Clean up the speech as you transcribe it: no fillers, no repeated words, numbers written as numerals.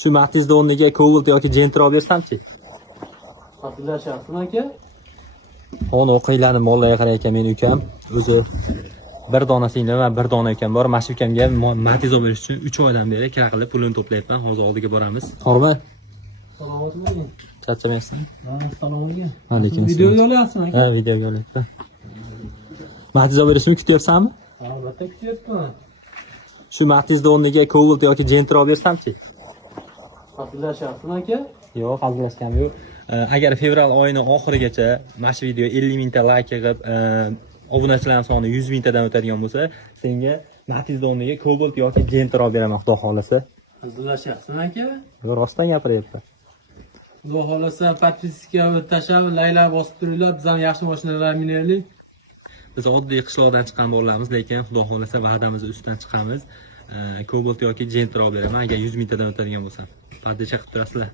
Shu Matiz'da o'rniga Cobalt yoki Gentra olib bersamchi? Hazırlashyapsizmi aka? Onu o'qiylarni mollarga qarayotgan men ukam. O'zi bir dona singlim va bir dona ukam bor. Mana shu ukamga Matiz olib berish uchun 3 oydan beri kira qilib pulini to'playapman. Hozir oldiga boramiz. Horma. Salomat bo'ling. Charchamayapsan? Salom alaykum. Alaykum Video assalom. yo'layapsizmi aka? Ha, video yo'layapman. Matiz olib berishni kutyapsanmi? Albatta kutyapman. Shu Matiz'da o'rniga Cobalt yoki Gentra olib bersamchi? Hazırlashyapsizmi aka? Yo'q, hazillashganim yo'q. Agar fevral oyining oxirigacha mana shu video 50 mingta layk qilib, obunachilar soni 100 mingtadan o'tadigan bo'lsa, senga Matiz'da o'rniga Cobalt yoki Gentra olib beraman, xudo xolasa. Hazırlashyapsizmi aka? Yo'q, rostdan gapiryapman. Xudo xolasa podpiska tashlab, laylar bosib turinglar, bizdan yaxshi mashinalar minaylik. Biz oddiy qishloqdan chiqqan bolalarmiz, lekin xudo xolasa va'damizni ustidan chiqamiz. Cobalt yoki Gentra olib beraman agar 100 mingtadan o'tadigan bo'lsa. Padda chaqib turasizlar.